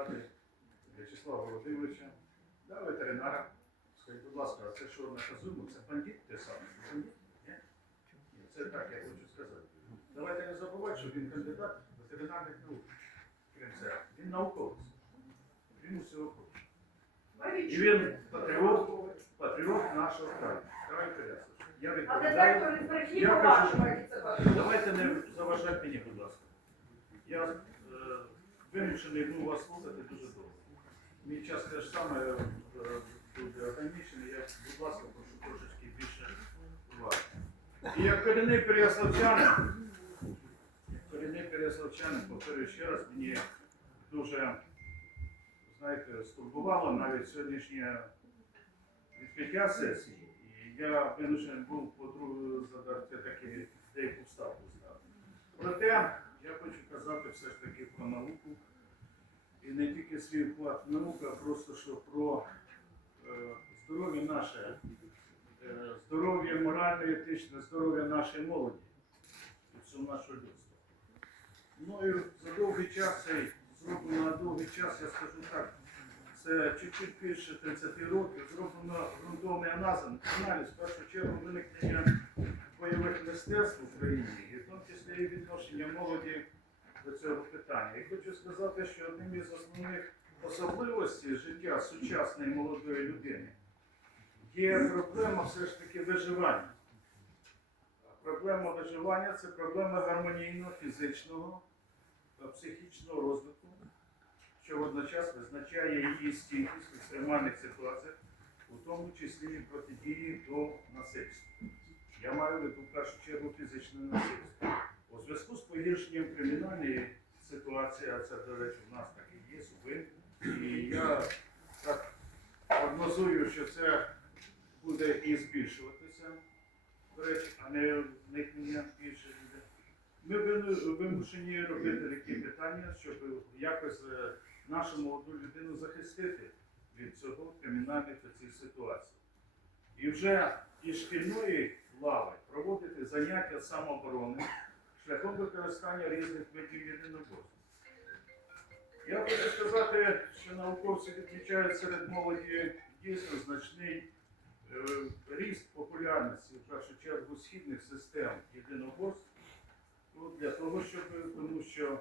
ради В'ячеслава Володимировича, да, ветеринара. Скажіть, будь ласка, а це що наказуємо? Це бандит те саме? Бандит? Ні? Ні, це так, я хочу сказати. Давайте не забувати, що він кандидат ветеринарних наук. Крім це, він науковець. Він усього хоче. І він патріот, патріот нашого краю. Давайте я. Я відповідаю. Я кажу. Давайте не заважайте мені, будь ласка. Я вимушений був вас слухати дуже довго. Мій час теж саме е, буде ограничений. Я, будь ласка, прошу трошечки більше уваги. І як корінний переяславчанин, корінний переяславчанин, повторюю ще раз, мені дуже, знаєте, стурбувало навіть сьогоднішнє відкриття сесії. Я винужений був по-друге задати таки деяку вставку. Проте я хочу казати все ж таки про науку. І не тільки свій вклад в науку, а просто що про е, здоров'я наше, е, здоров'я моральне, етичне, здоров'я нашої молоді і всього нашого людства. Мною за довгий час зроблено на довгий час, я скажу так, це чуть-чуть більше 30 років, зроблено ґрунтовний аналіз, аналіз в першу чергу виникнення бойових мистецтв в Україні, і в тому числі і відношення молоді до цього питання. І хочу сказати, що одним із основних особливостей життя сучасної молодої людини є проблема все ж таки виживання. Проблема виживання це проблема гармонійного, фізичного та психічного розвитку, що водночас визначає її стійкість в екстремальних ситуаціях, у тому числі і протидії до насильства. Я маю виду в першу чергу фізичне насильство. У зв'язку з погіршенням кримінальної ситуації, а це, до речі, в нас так і є, зупин, і я так прогнозую, що це буде і збільшуватися, до речі, а не зникнення більше буде. Ми вимушені робити такі питання, щоб якось е, нашу молоду людину захистити від цього кримінальних цих ситуацій. І вже із шкільної лави проводити заняття самооборони шляхом використання різних видів єдиноборств. Я хочу сказати, що науковці відмічають серед молоді дійсно значний е, ріст популярності, в першу чергу, східних систем єдиноборств, ну, для того, щоб, тому що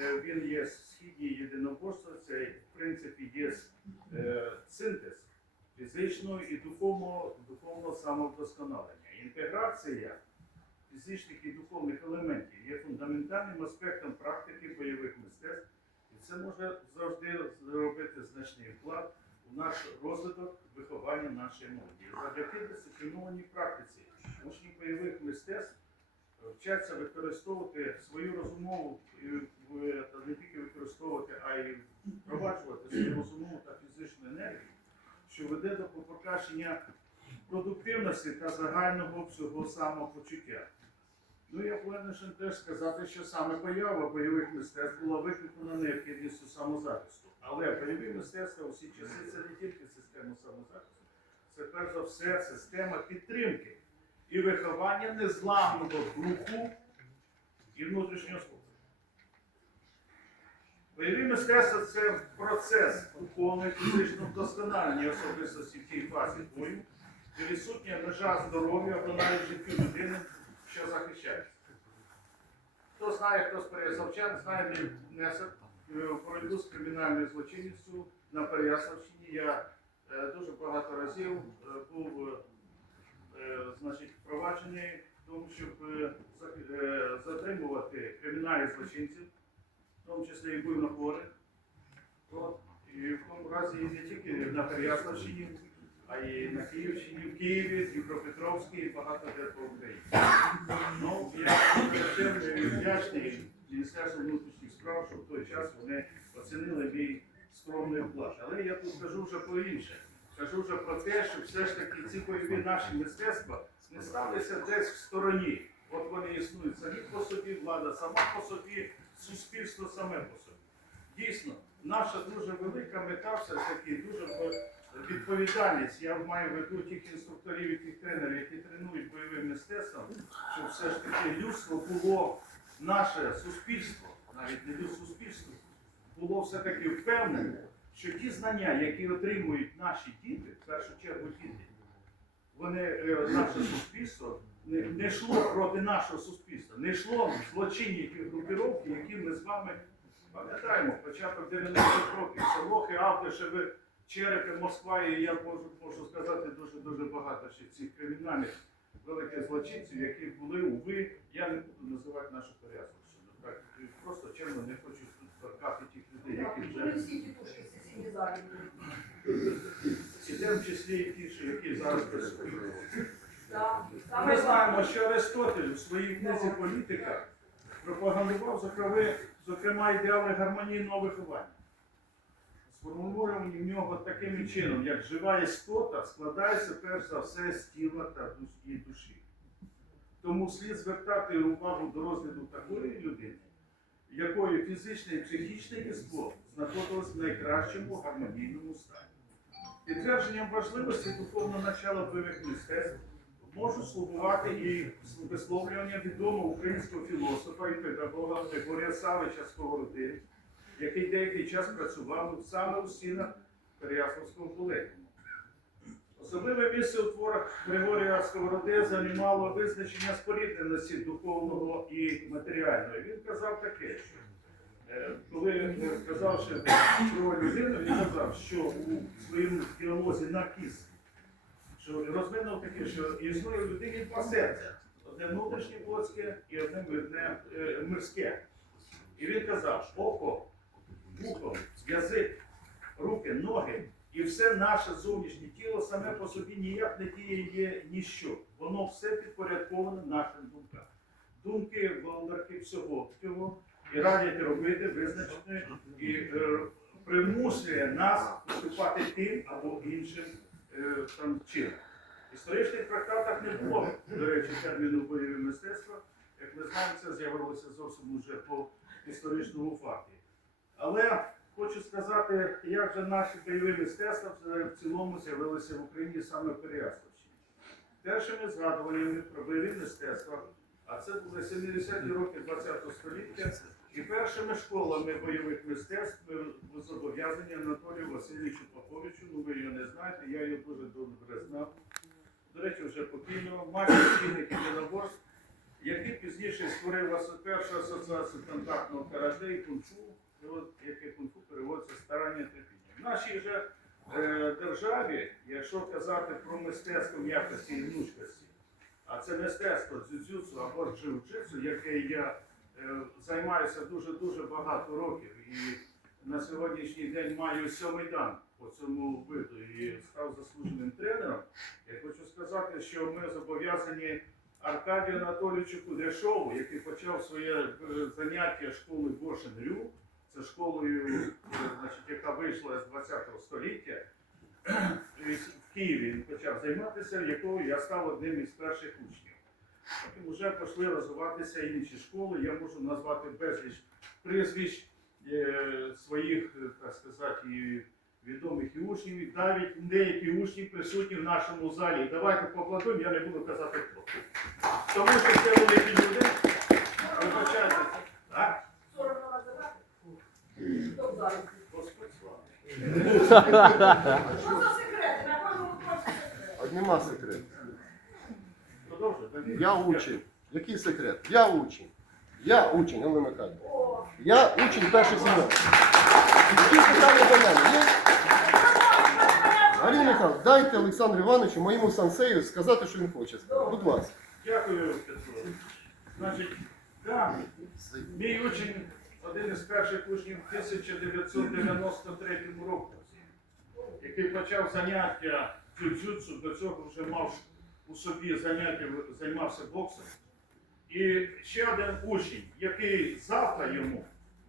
е, він є східні єдиноборства, це в принципі є е, синтез фізичного і духовного, духовного самовдосконалення. Інтеграція фізичних і духовних елементів є фундаментальним аспектом практики бойових мистецтв, і це може завжди зробити значний вклад у наш розвиток виховання нашої молоді. Завдяки дисциплінованій практиці учні бойових мистецтв вчаться використовувати свою розумову і та не тільки використовувати, а й впроваджувати свою розумову та фізичну енергію, що веде до покращення продуктивності та загального всього самопочуття. Ну, я повинен теж сказати, що саме поява бойових мистецтв була викликана необхідністю самозахисту. Але бойові мистецтва усі часи це не тільки система самозахисту, це перш за все система підтримки і виховання незламного духу і внутрішнього спокою. Бойові мистецтва це процес духовного і фізичного вдосконалення особистості в тій фазі бою, де відсутня межа здоров'я навіть життю людини, що захищається. Хто знає, хто з Переяславчан, знає мій внесок е, боротьбу з кримінальною злочинністю на Переяславщині. Я е, дуже багато разів е, був е, е, значить, впроваджений в тому, щоб е, е, затримувати кримінальних злочинців, в тому числі і буйнохворих. І в тому разі не тільки на Переяславщині, а й на Київщині, в Києві, Дніпропетровській і багато де по Україні. Ну, я перед вдячний Міністерству внутрішніх справ, що в той час вони оцінили мій скромний вклад. Але я тут кажу вже про інше. Кажу вже про те, що все ж таки ці бойові наші мистецтва не сталися десь в стороні. От вони існують самі по собі, влада сама по собі, суспільство саме по собі. Дійсно, наша дуже велика мета, все ж таки, дуже відповідальність. Я маю в виду тих інструкторів і тих тренерів, які тренують бойовим мистецтвом, щоб все ж таки людство було наше суспільство, навіть не люд суспільство, було все-таки впевнене, що ті знання, які отримують наші діти, в першу чергу діти, вони, е, наше суспільство, не, не йшло проти нашого суспільства, не йшло злочинні ті групіровки, які ми з вами пам'ятаємо, початок 90-х років, село Автишеве, Черепи, Москва, і я можу, можу сказати дуже-дуже багато ще цих кримінальних великих злочинців, які були, уви, я не буду називати нашу Переяславщину. Так, просто чемно не хочу тут торкати тих людей, які вже в і в тому числі і ті, що які зараз присутні. Ми знаємо, що Аристотель у своїй книзі політика пропагандував, зокрема ідеали гармонійного виховання. Сформульовані в нього таким чином, як жива істота складається перш за все з тіла та душі. Тому слід звертати увагу до розгляду такої людини, якої фізичне і психічне єство знаходилось в найкращому гармонійному стані. Підтвердженням важливості духовного начала бойових мистецтв можу слугувати і висловлювання відомого українського філософа і педагога Григорія Савича Сковороди, який деякий час працював саме у стінах Переяславського колегіуму. Особливе місце у творах Григорія Сковороди займало визначення спорідненості духовного і матеріального. Він казав таке, що е, коли е, казавши про людину, він казав, що у своєму діалозі на кіс що розвинув таке, що існує людині два серця: одне внутрішнє плотське і одне е, мирське. І він казав, що око, вухо, язик, руки, ноги і все наше зовнішнє тіло саме по собі ніяк не діє є ніщо. Воно все підпорядковане нашим думкам. Думки володарки всього цього і радять робити визначене і е, примушує нас поступати тим або іншим е, там чином. В історичних трактатах не було, до речі, терміну бойове мистецтво. Як ми знаємо, це з'явилося зовсім уже по історичному факті. Але хочу сказати, як же наші бойові мистецтва в- в цілому з'явилися в Україні саме в Переяславщині. Першими згадуваннями про бойові мистецтва, а це були 70-ті роки ХХ століття, і першими школами бойових мистецтв ми зобов'язані Анатолію Васильовичу Поповичу, ну ви його не знаєте, я його дуже добре знав. До речі, вже покійного, майстер чинник єдиноборств, який пізніше створив першу асоціацію контактного карате і кунг-фу, яке кунг-фу переводиться старання терпіння. В нашій же е, державі, якщо казати про мистецтво м'якості і гнучкості, а це мистецтво дзюдзюцу або джиу-джитсу, яке я е, займаюся дуже-дуже багато років і на сьогоднішній день маю сьомий дан по цьому виду і став заслуженим тренером. Я хочу сказати, що ми зобов'язані Аркадію Анатолійовичу Кудряшову, який почав своє е, заняття школи Гошин Рю, це школою, е, значить, яка вийшла з 20 століття. В Києві він почав займатися, якою я став одним із перших учнів. Потім вже пішли розвиватися інші школи. Я можу назвати безліч прізвищ е, своїх, е, так сказати, відомих і учнів, і навіть деякі учні присутні в нашому залі. Давайте покладемо, я не буду казати хто. Тому що це великі люди. Вибачайте. А? Господь з вами. На кожному. А нема секрету. Я учень. Який секрет? Я учень. Я учень, Олена Михайлівна. Я учень перших змін. Які питання до мене? Є? Марія Михайловна, дайте Олександру Івановичу, моєму сансею, сказати, що він хоче. Будь ласка. Дякую, Петро. Значить, да, мій учень, один із перших учнів в 1993 році, який почав заняття джиу-джитсу, до цього вже мав у собі заняття, займався боксом. І ще один учень, який завтра йому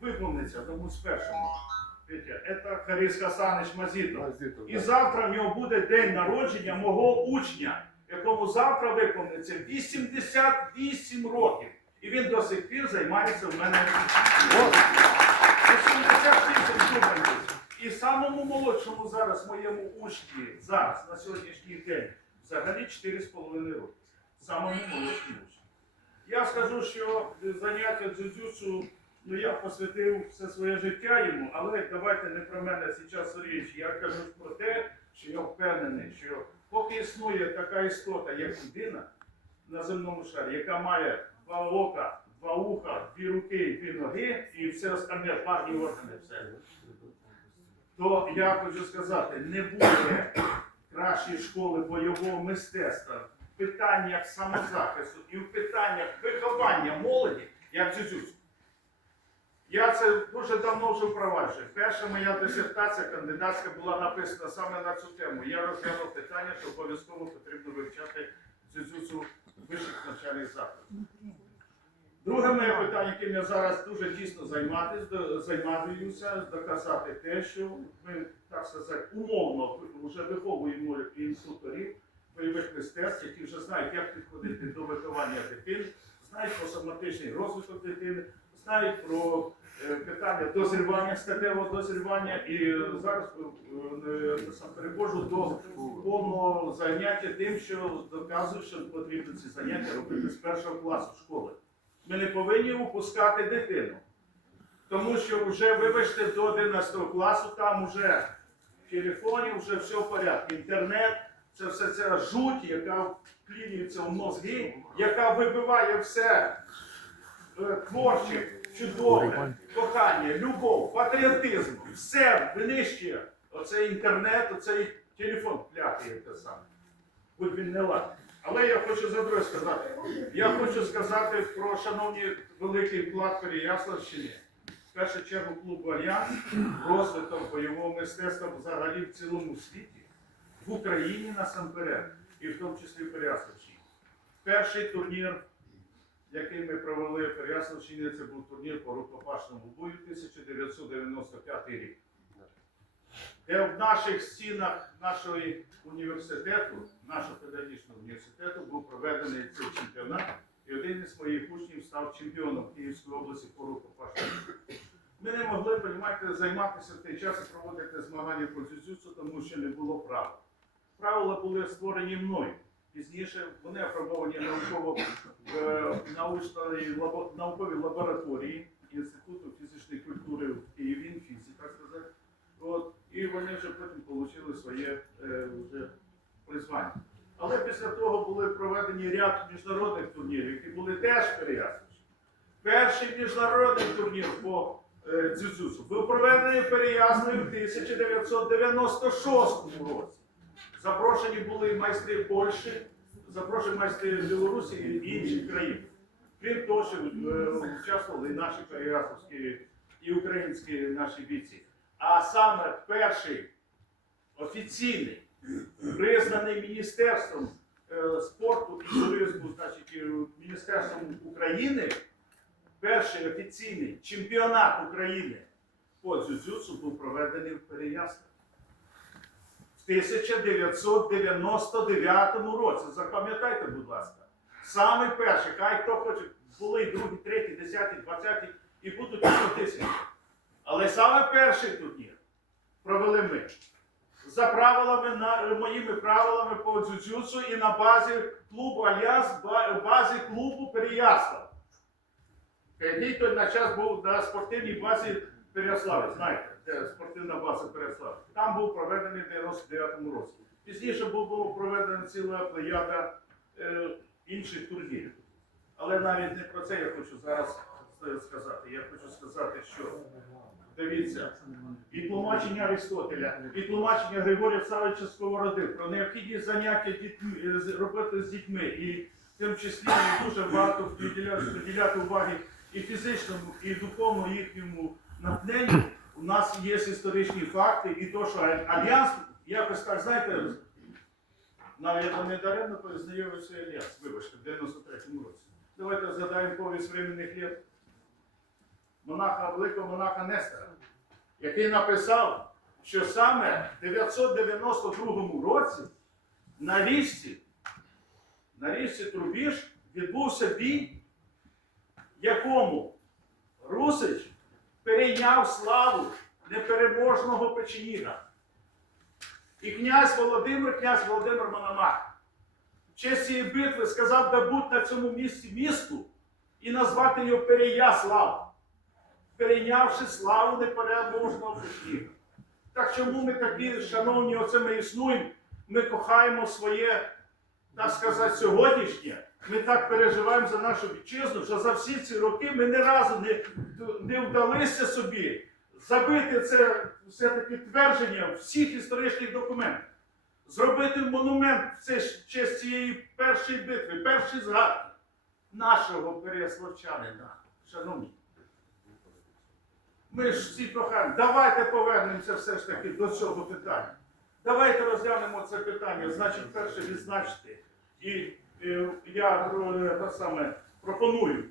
виповниться тому з першому. Це Харис Хасанич Мазітов. І завтра в нього буде день народження мого учня, якому завтра виповниться 88 років. І він до сих пір займається в мене. От. 88 студентів. І самому молодшому зараз моєму учні, зараз, на сьогоднішній день, взагалі 4,5 роки. Самому молодшому учні. Я скажу, що заняття дзюдзюцу Ну я посвятив все своє життя йому, але давайте не про мене зараз річ. Я кажу про те, що я впевнений, що поки існує така істота, як людина на земному шарі, яка має два ока, два уха, дві руки, дві ноги і все остальне парні органи, все. То я хочу сказати, не буде кращої школи бойового мистецтва в питаннях самозахисту і в питаннях виховання молоді, як дзюдзюцьку. Я це дуже давно вже впроваджую. Перша моя дисертація кандидатська була написана саме на цю тему. Я розглянув питання, що обов'язково потрібно вивчати дзюдзюцу вищих навчальних закладів. Друге моє питання, яким я зараз дуже тісно займаюся, доказати те, що ми, так сказати, умовно вже виховуємо інструкторів бойових мистецтв, які вже знають, як підходити до виховання дитини, знають про соматичний розвиток дитини, знають про е, питання дозрівання, статевого дозрівання і е, зараз е, сам переходжу до повного заняття тим, що доказую, що потрібно ці заняття робити з першого класу школи. Ми не повинні упускати дитину. Тому що вже, вибачте, до 11 класу там вже в телефоні вже все в порядку. Інтернет, це все ця жуть, яка вклінюється в мозги, яка вибиває все е, творче, чудове, кохання, любов, патріотизм, все винищує. Оцей інтернет, оцей телефон клятий, як те саме. Будь він не ладний. Але я хочу за друге сказати. Я хочу сказати про шановні великий вклад Переяславщини. В першу чергу клуб Альянс, розвиток бойового мистецтва взагалі в цілому світі, в Україні насамперед, і в тому числі в Переяславщині. Перший турнір, який ми провели в Переяславщині, це був турнір по рукопашному бою 1995 рік. Де в наших стінах нашого університету, нашого педагогічного університету, був проведений цей чемпіонат, і один із моїх учнів став чемпіоном Київської області по рукопашному. Ми не могли, розумієте, займатися в той час і проводити змагання по дзюдзюцу, тому що не було правил. Правила були створені мною. Пізніше вони опробовані науково в научної науковій лабораторії Інституту фізичної культури в Києві, інфізі, так сказати. От, і вони вже потім отримали своє е, вже призвання. Але після того були проведені ряд міжнародних турнірів, які були теж переяснені. Перший міжнародний турнір по е, дзюдзюцу був проведений в Переяславі в 1996 році. Запрошені були майстри Польщі, запрошені майстри Білорусі і інших країн. Крім того, що е, участвували і наші переяславські і українські наші бійці. А саме перший офіційний, признаний Міністерством е, спорту і туризму, значить, е, Міністерством України, перший офіційний чемпіонат України по дзюдзюцу був проведений в Переяславі. В 1999 році. Запам'ятайте, будь ласка. Саме перший, хай хто хоче, були другі, треті, десяті, двадцяті і будуть тисячі. Але саме перший турнір провели ми. За правилами, на, моїми правилами по дзюдзюцу і на базі клубу Альянс, базі клубу Переяслав. Який той на час був на спортивній базі Переяслава, знаєте, де спортивна база Переяслава. Там був проведений в 99-му році. Пізніше був проведена ціла плеяда е, інших турнірів. Але навіть не про це я хочу зараз е, сказати. Я хочу сказати, що дивіться, і тлумачення Аристотеля, і тлумачення Григорія Савича Сковороди про необхідність заняття дітьми, е, робити з дітьми. І в тому числі дуже варто приділяти уваги і фізичному, і духовному їхньому натхненню. У нас є історичні факти, і то, що Альянс, якось так, знаєте, навіть не даремно познайомився Альянс, вибачте, в 93-му році. Давайте згадаємо повість временних літ монаха, великого монаха Нестора, який написав, що саме в 992 році на річці, на річці Трубіж відбувся бій, якому Русич перейняв славу непереможного печеніга. І князь Володимир, князь Володимир Мономах, в честь цієї битви сказав, да будь на цьому місці місту і назвати його Переяслав. перейнявши славу непереможного пушника. Так чому ми такі, шановні, оце ми існуємо, ми кохаємо своє, так сказати, сьогоднішнє. Ми так переживаємо за нашу вітчизну, що за всі ці роки ми ні разу не, не вдалися собі забити це все-таки твердження всіх історичних документів. Зробити монумент в честь цієї першої битви, першої згадки нашого переславчанина, шановні. Ми ж всі кохаємо. Давайте повернемося все ж таки до цього питання. Давайте розглянемо це питання. Значить, перше відзначити. І я е, те саме пропоную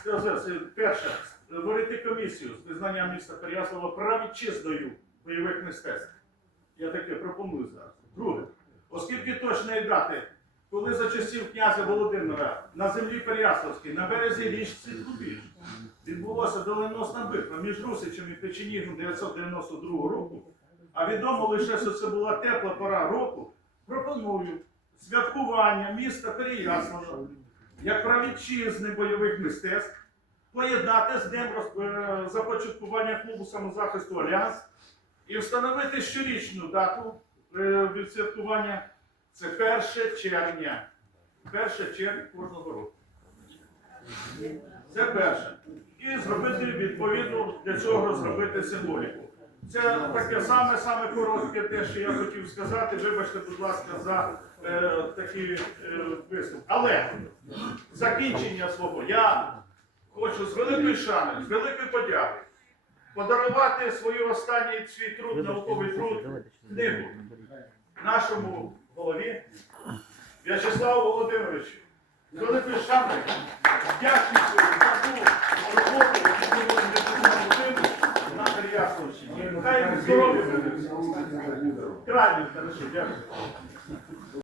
сказати, перше, створити комісію з визнання міста Переяслава правітчизною бойових мистецтв. Я таке пропоную зараз. Друге, оскільки точної дати, коли за часів князя Володимира на землі Переяславській, на березі річці Трубіж, відбулася доленосна битва між Русичем і Печенігом 992 року, а відомо лише, що це була тепла пора року, пропоную святкування міста Переяслава як правітчизни бойових мистецтв поєднати з днем е, започаткування клубу самозахисту Альянс і встановити щорічну дату е, відсвяткування. Це 1 червня. 1 червня кожного року. Це перше. І зробити відповідно для цього розробити символіку. Це таке саме саме коротке те, що я хотів сказати. Вибачте, будь ласка, за е, такий е, виступ. Але закінчення свого я хочу з великої шани, з великої подяки подарувати свій останній свій труд, науковий труд, книгу нашому голові В'ячеславу Володимировичу. З великої шани, вдячністю за ту роботу, яку ми робимо на Переяславщині. Хай здоров'я. Крайне хорошо, дякую.